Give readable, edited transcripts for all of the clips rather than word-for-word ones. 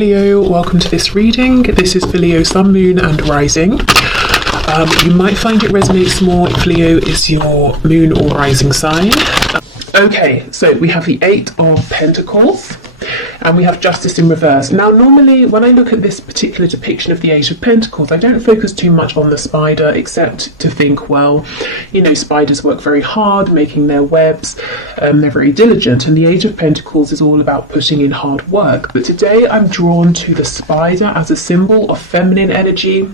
Leo, welcome to this reading. This is for Leo, Sun, Moon and Rising. You might find it resonates more if Leo is your Moon or Rising sign. Okay, so we have the Eight of Pentacles and we have Justice in reverse. Now normally when I look at this particular depiction of the Eight of Pentacles, I don't focus too much on the spider except to think, well, you know, spiders work very hard making their webs, they're very diligent, and the Eight of Pentacles is all about putting in hard work. But today I'm drawn to the spider as a symbol of feminine energy,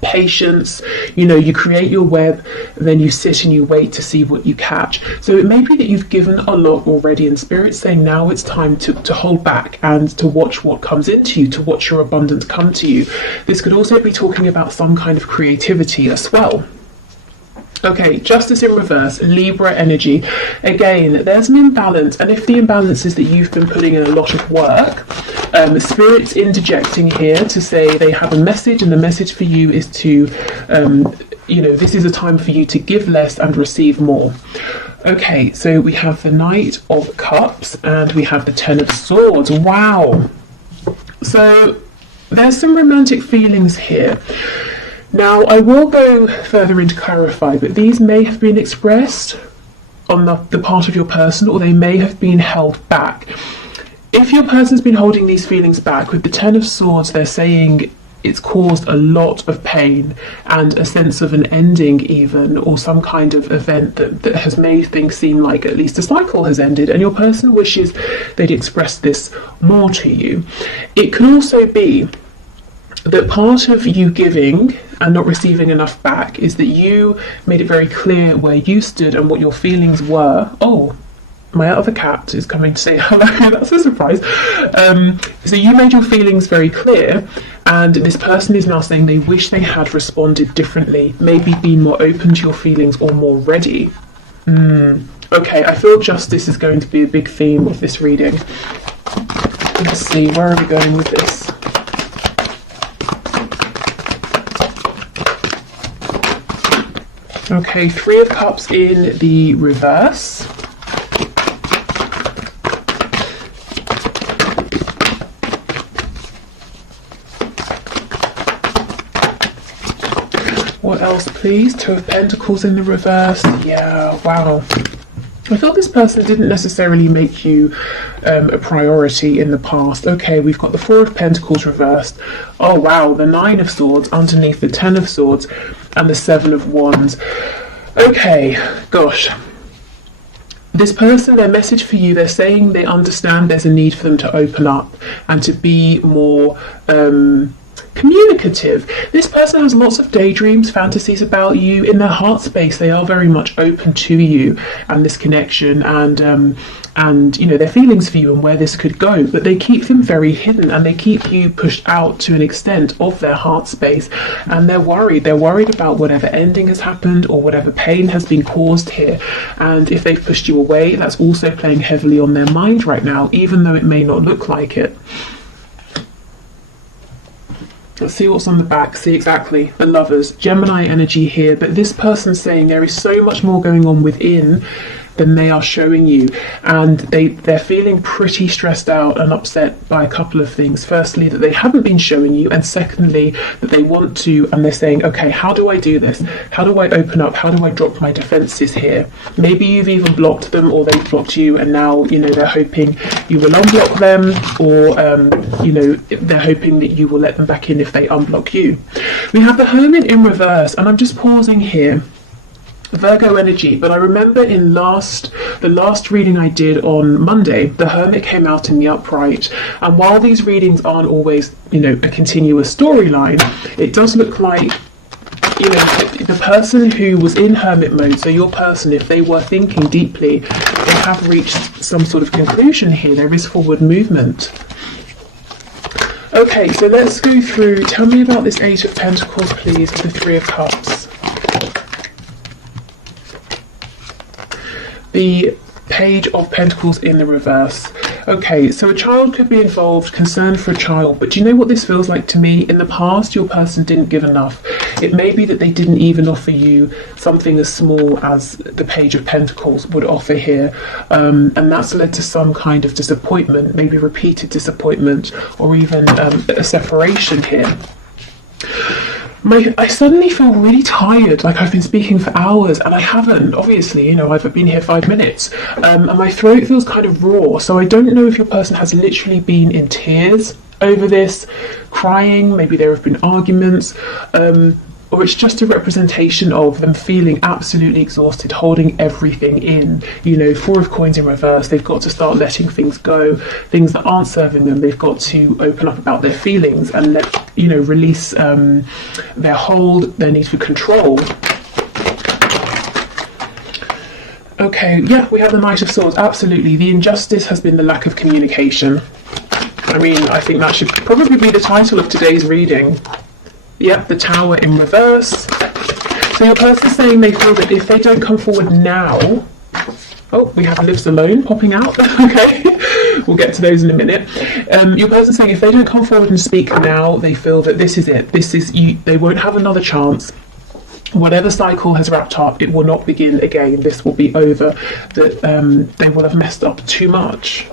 patience. You know, you create your web and then you sit and you wait to see what you catch. So it may be that you've given a lot already and Spirit's saying now it's time to hold back and to watch what comes into you, to watch your abundance come to you. This could also be talking about some kind of creativity as well. Okay, Justice in reverse, Libra energy. Again, there's an imbalance, and if the imbalance is that you've been putting in a lot of work, Spirit's interjecting here to say they have a message, and the message for you is to, you know, this is a time for you to give less and receive more. Okay, so we have the Knight of Cups and we have the Ten of Swords. Wow. So there's some romantic feelings here. Now, I will go further in to clarify, but these may have been expressed on the part of your person, or they may have been held back. If your person's been holding these feelings back, with the Ten of Swords, they're saying it's caused a lot of pain and a sense of an ending even, or some kind of event that has made things seem like at least a cycle has ended, and your person wishes they'd express this more to you. It could also be that part of you giving and not receiving enough back is that you made it very clear where you stood and what your feelings were. Oh, my other cat is coming to say hello. That's a surprise. So you made your feelings very clear, and this person is now saying they wish they had responded differently, maybe been more open to your feelings or more ready. Okay, I feel justice is going to be a big theme of this reading. Let's see, where are we going with this? Okay, Three of Cups in the reverse. What else, please? Two of Pentacles in the reverse. Yeah, wow. I thought this person didn't necessarily make you a priority in the past. Okay, we've got the Four of Pentacles reversed. Oh wow, the Nine of Swords underneath the Ten of Swords and the Seven of Wands. Okay, gosh. This person, their message for you, they're saying they understand there's a need for them to open up and to be more communicative. This person has lots of daydreams, fantasies about you. In their heart space, they are very much open to you and this connection and you know, their feelings for you and where this could go, but they keep them very hidden and they keep you pushed out to an extent of their heart space, and they're worried about whatever ending has happened or whatever pain has been caused here. And if they've pushed you away, that's also playing heavily on their mind right now, even though it may not look like it. Let's see what's on the back. See, exactly, the Lovers, Gemini energy here, but this person's saying there is so much more going on within than they are showing you, and they're feeling pretty stressed out and upset by a couple of things. Firstly, that they haven't been showing you, and secondly, that they want to, and they're saying, okay, how do I do this? How do I open up? How do I drop my defenses here? Maybe you've even blocked them, or they've blocked you, and now, you know, they're hoping you will unblock them, or you know, they're hoping that you will let them back in if they unblock you. We have the Hermit in reverse, and I'm just pausing here. Virgo energy, but I remember in the last reading I did on Monday, the Hermit came out in the upright, and while these readings aren't always, you know, a continuous storyline, it does look like, you know, the person who was in Hermit mode, so your person, if they were thinking deeply, they have reached some sort of conclusion here. There is forward movement. Okay, so let's go through. Tell me about this Eight of Pentacles, please, with the Three of Cups. The Page of Pentacles in the reverse. Okay, so a child could be involved, concern for a child, but do you know what this feels like to me? In the past, your person didn't give enough. It may be that they didn't even offer you something as small as the Page of Pentacles would offer here, and that's led to some kind of disappointment, maybe repeated disappointment, or even a separation here. I suddenly feel really tired, like I've been speaking for hours, and I haven't, obviously, I've been here 5 minutes, and my throat feels kind of raw, so I don't know if your person has literally been in tears over this, crying, maybe there have been arguments, or it's just a representation of them feeling absolutely exhausted, holding everything in. 4 of Coins in reverse, they've got to start letting things go, things that aren't serving them. They've got to open up about their feelings and release their hold, their need for control. Okay, yeah, we have the Knight of Swords, absolutely. The injustice has been the lack of communication. I think that should probably be the title of today's reading. Yep, the Tower in reverse. So your person's saying they feel that if they don't come forward now... Oh, we have Lives Alone popping out. Okay, we'll get to those in a minute. Your person's saying if they don't come forward and speak now, they feel that this is it. They won't have another chance. Whatever cycle has wrapped up, it will not begin again. This will be over. That they will have messed up too much.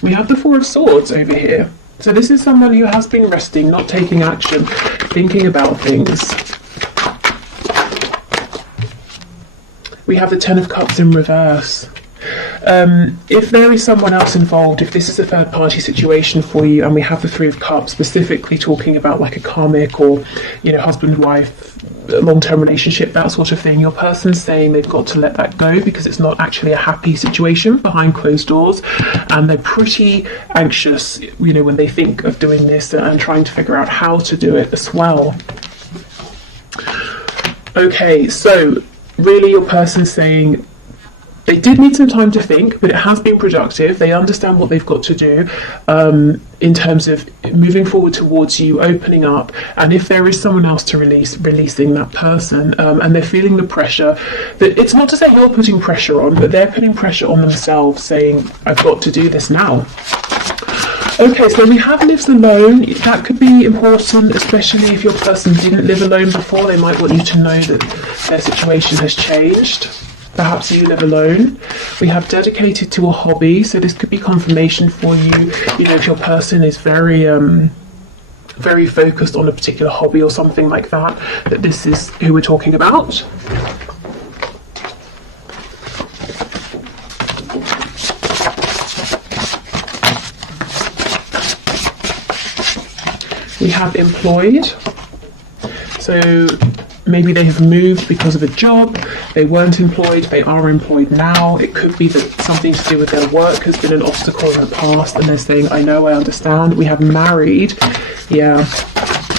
We have the Four of Swords over here. So this is someone who has been resting, not taking action, thinking about things. We have the Ten of Cups in reverse. If there is someone else involved, if this is a third party situation for you, and we have the Three of Cups specifically talking about like a karmic or, husband, wife, long-term relationship, that sort of thing, your person's saying they've got to let that go because it's not actually a happy situation behind closed doors, and they're pretty anxious, when they think of doing this and trying to figure out how to do it as well. Okay, so really your person's saying they did need some time to think, but it has been productive. They understand what they've got to do in terms of moving forward towards you, opening up, and if there is someone else to releasing that person, and they're feeling the pressure. That it's not to say you're putting pressure on, but they're putting pressure on themselves, saying, I've got to do this now. Okay, so we have Lives Alone. That could be important, especially if your person didn't live alone before. They might want you to know that their situation has changed. Perhaps you live alone. We have Dedicated to a hobby, so this could be confirmation for you. If your person is very very focused on a particular hobby or something like that, that this is who we're talking about. We have Employed. So maybe they have moved because of a job, they weren't employed, they are employed now. It could be that something to do with their work has been an obstacle in the past and they're saying, I know, I understand. We have Married. Yeah,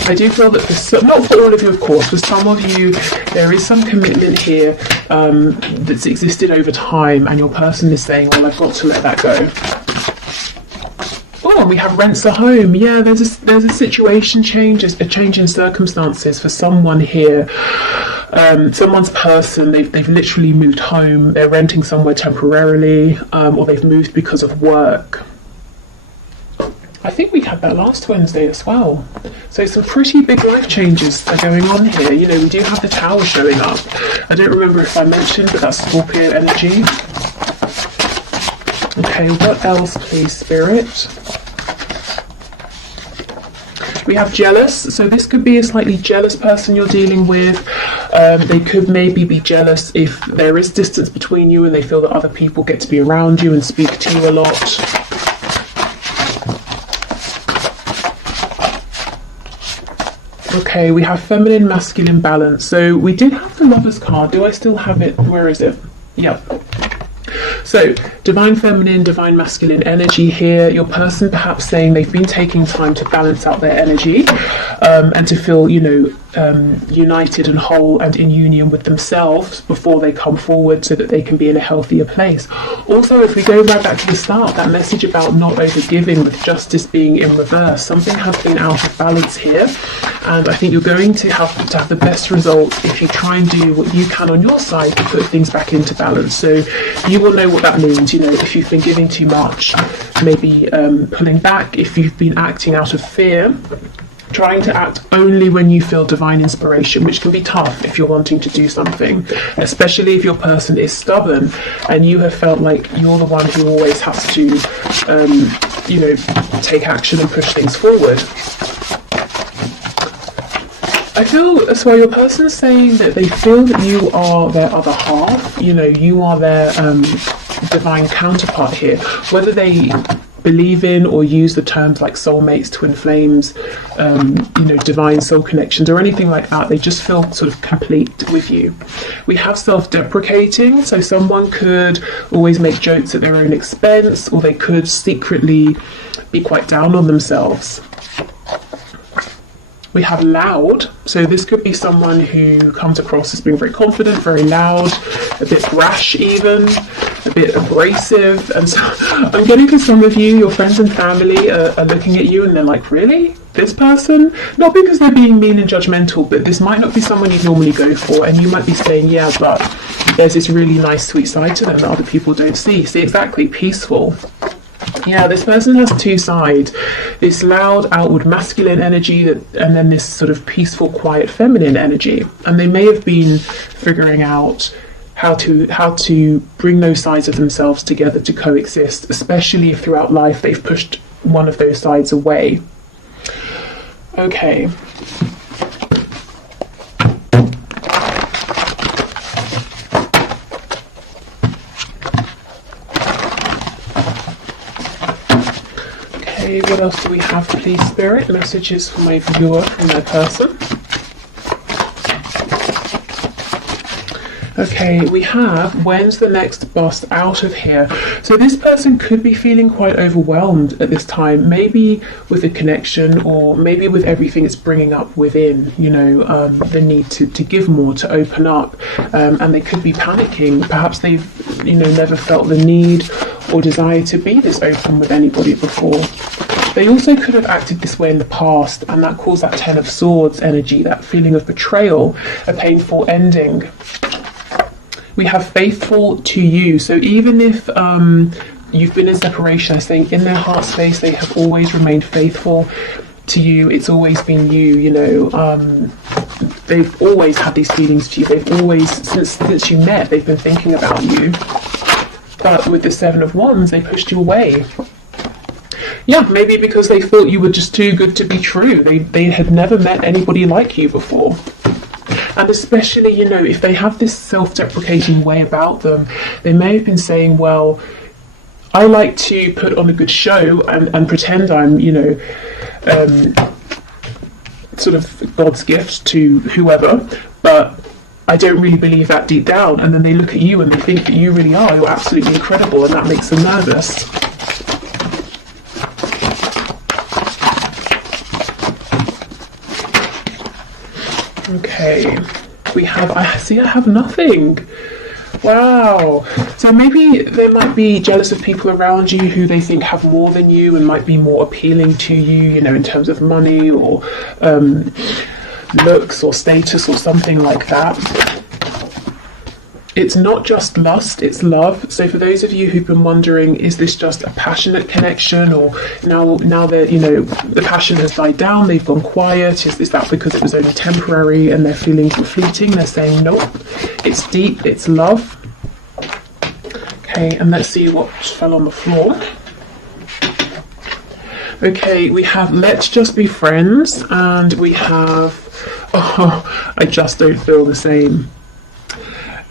I do feel that not for all of you, of course, for some of you, there is some commitment here that's existed over time, and your person is saying, well, I've got to let that go. Oh, and we have Rents a Home. Yeah, there's a situation change, a change in circumstances for someone here. Someone's person, they've literally moved home, they're renting somewhere temporarily, or they've moved because of work. I think we had that last Wednesday as well. So some pretty big life changes are going on here. We do have the Tower showing up. I don't remember if I mentioned, but that's Scorpio energy. Okay, what else, please, Spirit? We have Jealous. So this could be a slightly jealous person you're dealing with. They could maybe be jealous if there is distance between you and they feel that other people get to be around you and speak to you a lot. Okay, we have Feminine, Masculine balance. So we did have the Lovers card. Do I still have it? Where is it? Yep. So, Divine Feminine, Divine Masculine energy here. Your person perhaps saying they've been taking time to balance out their energy and to feel, united and whole and in union with themselves before they come forward, so that they can be in a healthier place. Also, if we go right back to the start, that message about not overgiving, with justice being in reverse, something has been out of balance here, and I think you're going to have the best results if you try and do what you can on your side to put things back into balance. So you will know what that means. If you've been giving too much, maybe pulling back. If you've been acting out of fear, trying to act only when you feel divine inspiration, which can be tough if you're wanting to do something, especially if your person is stubborn and you have felt like you're the one who always has to, take action and push things forward. I feel as well your person is saying that they feel that you are their other half, you are their divine counterpart here, whether they believe in or use the terms like soulmates, twin flames, divine soul connections or anything like that. They just feel sort of complete with you. We have self-deprecating, so someone could always make jokes at their own expense, or they could secretly be quite down on themselves. We have loud, so this could be someone who comes across as being very confident, very loud, a bit brash even, a bit abrasive. And so I'm getting for some of you, your friends and family are looking at you and they're like, really? This person? Not because they're being mean and judgmental, but this might not be someone you'd normally go for, and you might be saying, yeah, but there's this really nice sweet side to them that other people don't see. See, exactly, peaceful. Yeah, this person has two sides, this loud outward masculine energy and then this sort of peaceful quiet feminine energy, and they may have been figuring out how to bring those sides of themselves together to coexist, especially if throughout life they've pushed one of those sides away. Okay. What else do we have, please, Spirit? Messages for my viewer from their person. Okay, we have, when's the next bust out of here? So this person could be feeling quite overwhelmed at this time, maybe with a connection or maybe with everything it's bringing up within, the need to give more, to open up, and they could be panicking. Perhaps they've, never felt the need or desire to be this open with anybody before. They also could have acted this way in the past, and that caused that Ten of Swords energy, that feeling of betrayal, a painful ending. We have faithful to you. So even if you've been in separation, I think in their heart space they have always remained faithful to you. It's always been you, they've always had these feelings for you. They've always, since you met, they've been thinking about you. But with the Seven of Wands, they pushed you away. Yeah, maybe because they thought you were just too good to be true. They had never met anybody like you before. And especially, if they have this self-deprecating way about them, they may have been saying, well, I like to put on a good show and pretend I'm, sort of God's gift to whoever, but I don't really believe that deep down. And then they look at you and they think that you really are. You're absolutely incredible, and that makes them nervous. Okay, I have nothing. Wow. So maybe they might be jealous of people around you who they think have more than you and might be more appealing to you, in terms of money or looks or status or something like that. It's not just lust, it's love. So for those of you who've been wondering, is this just a passionate connection, or now that the passion has died down, they've gone quiet, is that because it was only temporary and their feelings were fleeting? They're saying nope, it's deep, it's love. Okay, and let's see what fell on the floor. Okay, we have let's just be friends, and we have I just don't feel the same.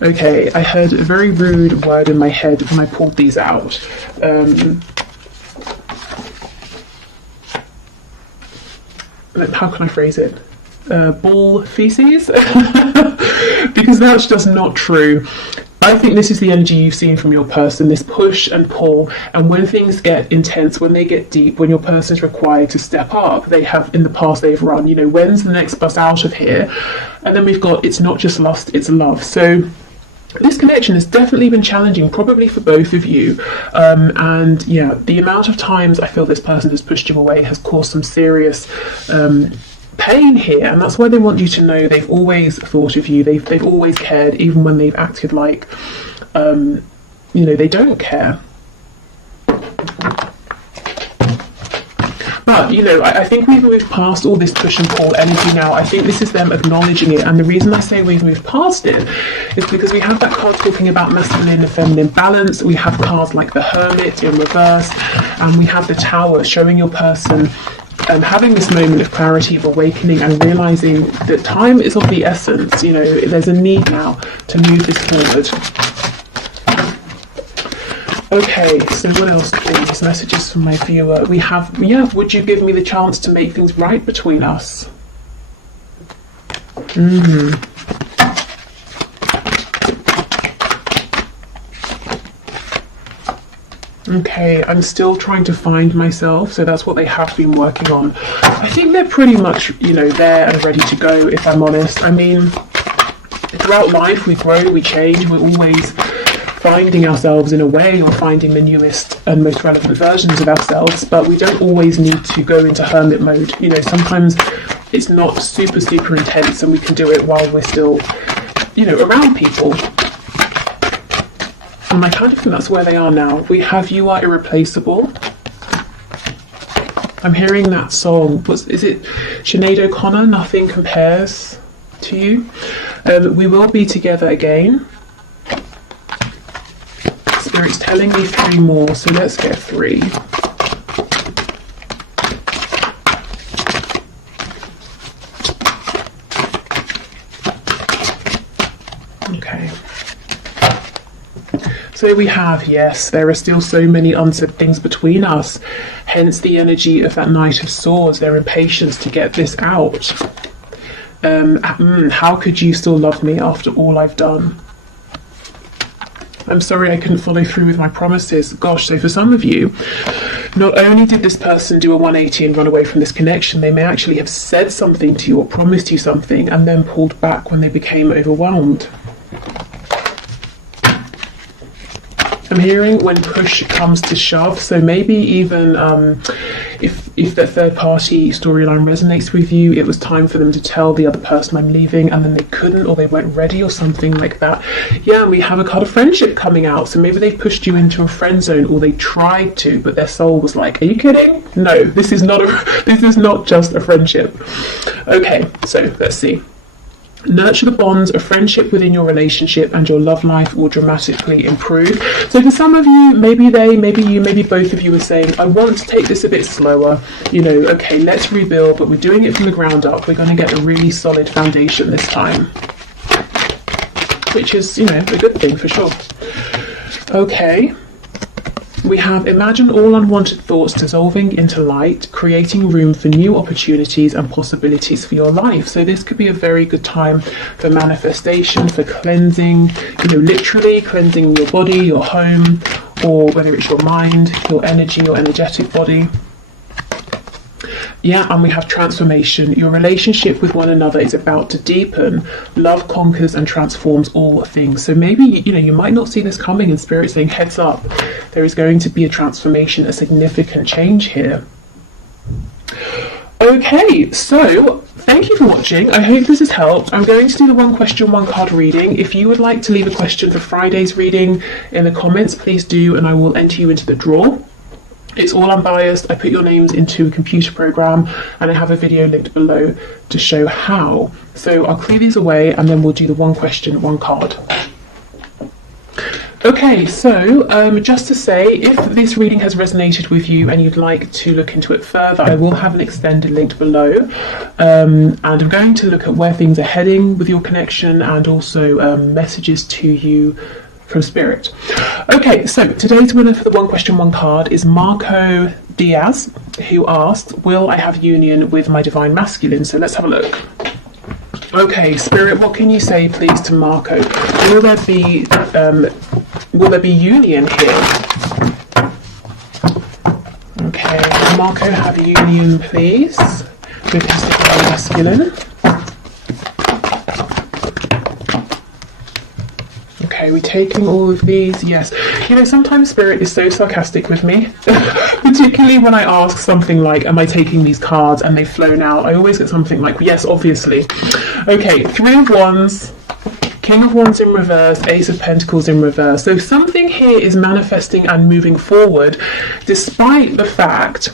Okay, I heard a very rude word in my head when I pulled these out. How can I phrase it? Bull feces? Because that's just not true. I think this is the energy you've seen from your person, this push and pull. And when things get intense, when they get deep, when your person's required to step up, they have in the past, they've run, you know, when's the next bus out of here? And then we've got, it's not just lust, it's love. So this connection has definitely been challenging, probably for both of you. And yeah, the amount of times I feel this person has pushed you away has caused some serious pain here, and that's why they want you to know they've always thought of you, they've always cared, even when they've acted like you know, they don't care. But, you know, I think we've moved past all this push and pull energy now. I think this is them acknowledging it. And the reason I say we've moved past it is because we have that card talking about masculine and feminine balance. We have cards like the Hermit in reverse. And we have the Tower showing your person having this moment of clarity, of awakening, and realizing that time is of the essence. You know, there's a need now to move this forward. Okay, so what else, please? Messages from my viewer. We have, yeah, would you give me the chance to make things right between us? Okay, I'm still trying to find myself, so that's what they have been working on. I think they're pretty much, you know, there and ready to go, if I'm honest. I mean, throughout life we grow, we change, we're always finding ourselves in a way, or finding the newest and most relevant versions of ourselves, but we don't always need to go into hermit mode. You know, sometimes it's not super intense and we can do it while we're still, you know, around people. And I kind of think that's where they are now. We have You Are Irreplaceable. I'm hearing that song. Is it Sinead O'Connor? Nothing Compares to You. We will be together again. Spirit's telling me 3 more, so let's get 3. Okay. So we have, yes, there are still so many unsaid things between us, hence the energy of that Knight of Swords, their impatience to get this out. How could you still love me after all I've done? I'm sorry I couldn't follow through with my promises. Gosh, so for some of you, not only did this person do a 180 and run away from this connection, they may actually have said something to you or promised you something and then pulled back when they became overwhelmed. I'm hearing when push comes to shove, so maybe even if that third party storyline resonates with you, it was time for them to tell the other person I'm leaving and then they couldn't, or they weren't ready or something like that. Yeah, and we have a card of friendship coming out, so maybe they pushed you into a friend zone, or they tried to, but their soul was like, are you kidding? No, this is not just a friendship. Okay, so let's see. Nurture the bonds of friendship within your relationship and your love life will dramatically improve. So for some of you, maybe both of you are saying, I want to take this a bit slower. You know, okay, let's rebuild, but we're doing it from the ground up. We're going to get a really solid foundation this time. Which is, you know, a good thing for sure. Okay. We have imagine all unwanted thoughts dissolving into light, creating room for new opportunities and possibilities for your life. So this could be a very good time for manifestation, for cleansing, you know, literally cleansing your body, your home, or whether it's your mind, your energy, your energetic body. Yeah, and we have transformation. Your relationship with one another is about to deepen. Love conquers and transforms all things. So maybe, you know, you might not see this coming, and Spirit saying, heads up, there is going to be a transformation, a significant change here. Okay, so thank you for watching. I hope this has helped. I'm going to do the 1 question, 1 card reading. If you would like to leave a question for Friday's reading in the comments, please do, and I will enter you into the draw. It's all unbiased. I put your names into a computer program and I have a video linked below to show how. So I'll clear these away and then we'll do the 1 question, 1 card. Okay, so just to say, if this reading has resonated with you and you'd like to look into it further, I will have an extended link below. And I'm going to look at where things are heading with your connection and also messages to you from Spirit. Okay, so today's winner for the 1 question, 1 card is Marco Diaz, who asked, will I have union with my divine masculine? So let's have a look. Okay, Spirit, what can you say, please, to Marco? Will there be union here? Okay, Marco, have union, please, with his divine masculine. Okay, we're taking all of these. Yes. You know, sometimes Spirit is so sarcastic with me, particularly when I ask something like, am I taking these cards? And they've flown out. I always get something like, yes, obviously. Okay, 3 of Wands, King of Wands in reverse, Ace of Pentacles in reverse. So something here is manifesting and moving forward, despite the fact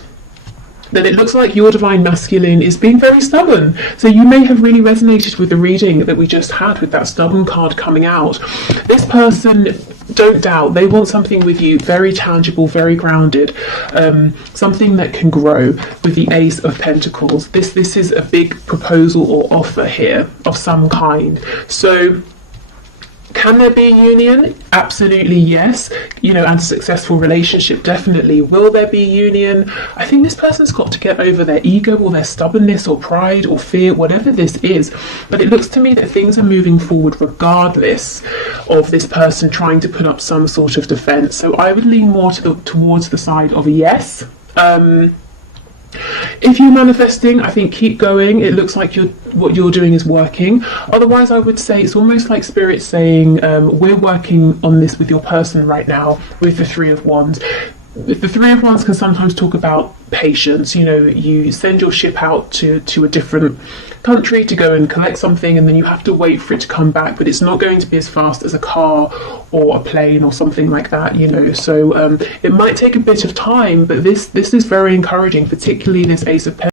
that it looks like your divine masculine is being very stubborn. So you may have really resonated with the reading that we just had with that stubborn card coming out. This person, don't doubt, they want something with you very tangible, very grounded, something that can grow with the Ace of Pentacles. This is a big proposal or offer here of some kind. So can there be a union? Absolutely, yes. You know, and a successful relationship, definitely. Will there be union? I think this person's got to get over their ego or their stubbornness or pride or fear, whatever this is. But it looks to me that things are moving forward regardless of this person trying to put up some sort of defense. So I would lean more towards the side of a yes. If you're manifesting, I think keep going. It looks like what you're doing is working. Otherwise, I would say it's almost like Spirit saying, we're working on this with your person right now with the 3 of Wands. The 3 of Wands can sometimes talk about patience. You know, you send your ship out to a different country to go and collect something, and then you have to wait for it to come back, but it's not going to be as fast as a car or a plane or something like that, you know. So it might take a bit of time, but this is very encouraging, particularly this Ace of Pentacles.